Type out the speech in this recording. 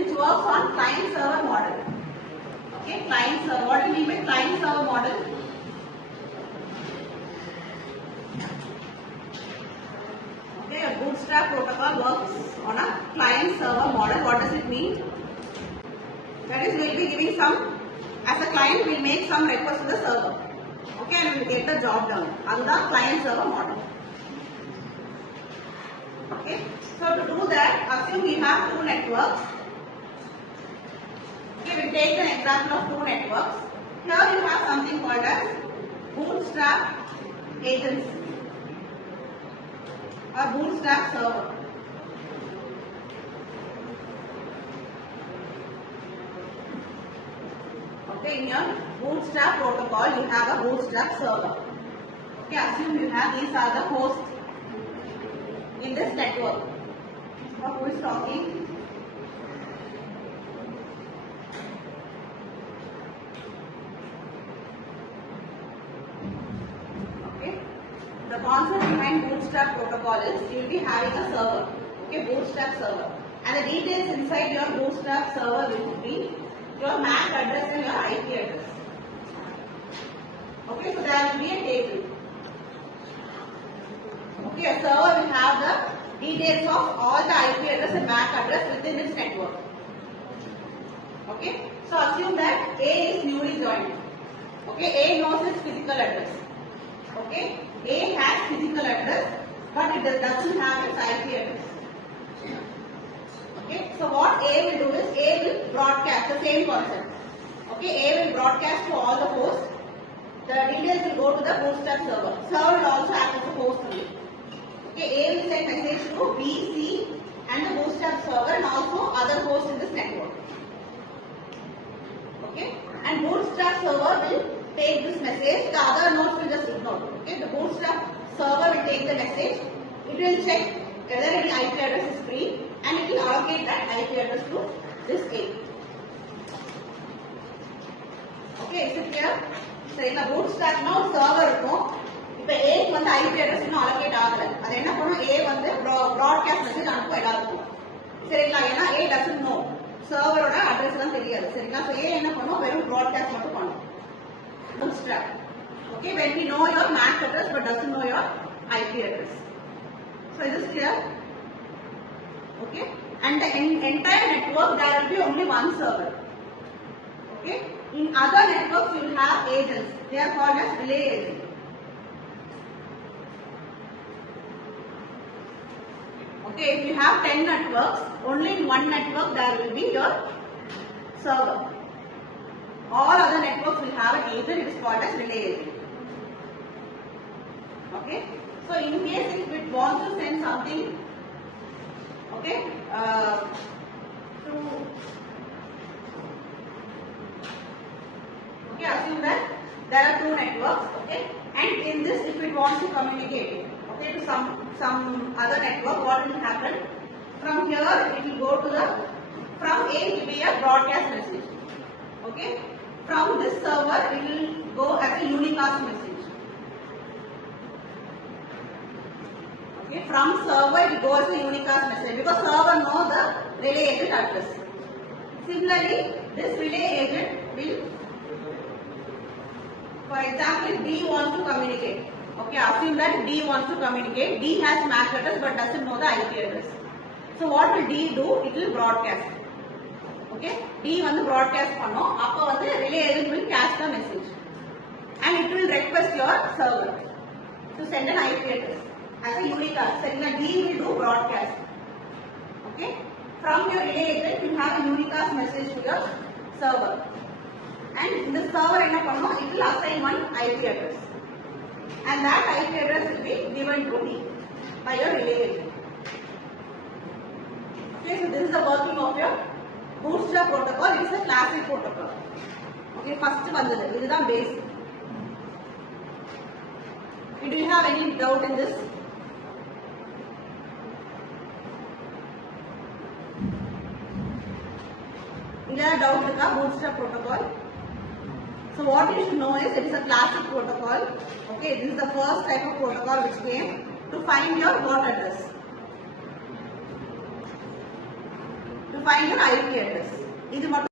which works on client server model. Okay, client server. What do you mean by client server model? Okay, a Bootstrap protocol works on a client server model. What does it mean? That is, we'll be giving some, as a client, we'll make some request to the server. Okay, and we'll get the job done. That's the client server model. Okay, so to do that, assume we have two networks. Okay, we'll take an example of two networks. Here you have something called as Bootstrap agents or Bootstrap server. Okay, in your Bootstrap protocol, you have a Bootstrap server. Okay, assume you have these are the hosts in this network. Who is talking? Okay, the concept behind Bootstrap protocol is you will be having a server. Okay, Bootstrap server, and the details inside your Bootstrap server will be your MAC address and your IP address. Okay, so there will be a table. Okay, a server will have the details of all the IP address and MAC address within its network. Okay, so assume that A is newly joined. Okay, A knows its physical address. Okay, A has physical address, but it doesn't have its IP address. Okay, so what A will do is A will broadcast the same concept. Okay, A will broadcast to all the hosts. The details will go to the Bootstrap server. Server will also act as a host only. Okay, A will send message to B, C and the Bootstrap server and also other hosts in this network. Okay, and Bootstrap server will take this message. The other nodes will just ignore. Okay, the Bootstrap server will take the message. It will check whether any IP address is free and it will allocate that IP address to this A. Okay, is it clear? So in the Bootstrap now server இருக்கும். இப்போ A க்கு வந்து IP address இன்னும் allocate ஆகல. அது என்ன பண்ணும்? A வந்து broadcast message அனுப்பும் எல்லாருக்கும். சரிங்களா? ஏன்னா A doesn't know. சர்வரோட அட்ரஸ் தான் தெரியாது. சரிங்களா? So A என்ன பண்ணும்? வெறும் broadcast மட்டும் பண்ணும். Bootstrap. Okay, when we know your MAC address but doesn't know your IP address. So is this clear? Okay, and the entire network there will be only one server. Okay, in other networks you will have agents. They are called as relay agents. Okay, if you have 10 networks, only in one network there will be your server. All other networks will have an agent. It is called as relay agent. Okay, so in case if it wants to send something, okay, assume that there are two networks, okay, and in this if it wants to communicate, okay, to some other network, what will happen? From here it will go to the, from A it will be a broadcast message, okay, from this server it will go as a unicast message. Okay, from server it goes to unicast message because server knows the relay agent address. Similarly, this relay agent will, for example, if D wants to communicate. Okay, assume that D wants to communicate. D has MAC address but doesn't know the IP address. So what will D do? It will broadcast. Okay, D வந்து broadcast பண்ணும். அப்போ வந்து relay agent will catch the message and it will request your server to send an IP address as a unicast. So D will do broadcast. Okay, from your relay agent you have a unicast message to your server, and the server enna பண்ணும்? It will assign one IP address, and that IP address will be given to D by your relay agent. Okay, so this is the working of your Bootstrap protocol. It is a classic protocol. Okay, first vandhathu this is the base. Do you have any doubt in this? There doubt with the Bootstrap protocol. So what you should know is it is a classic protocol. Okay, this is the first type of protocol which came to find your port address. To find your IP address. இது மட்டும்